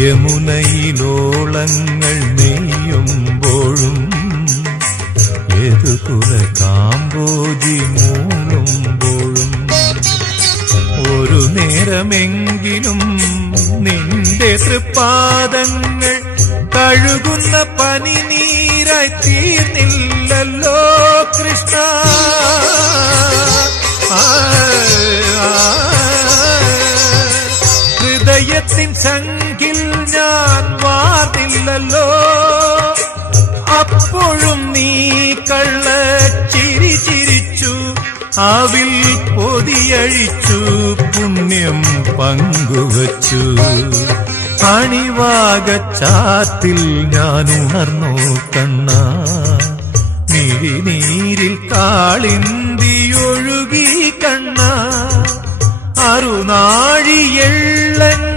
യമുനയിലോളങ്ങൾ നെയ്യുമ്പോഴും ഏതുകുല കാമ്പോജി മൂളുമ്പോഴും ഒരു നേരമെങ്കിലും നിന്റെ തൃപ്പാദങ്ങൾ കഴുകുന്ന പനിനീരായി തീർന്നില്ലല്ലോ ഹൃദയത്തിൻ സംഖിൽ ഞാൻ വാർന്നില്ലല്ലോ. അപ്പോഴും നീ കള്ള ചിരി ചിരിച്ചു അവിൽ പൊതിയഴിച്ചു പുണ്യം പങ്കുവച്ചു. അണിവാകച്ചാത്തിൽ ഞാൻ ഉണർന്നു കണ്ണ. മിഴിനീരിൽ കാളിന്തിയൊഴുകി കണ്ണ. അറുനാഴിയെള്ളെണ്ണ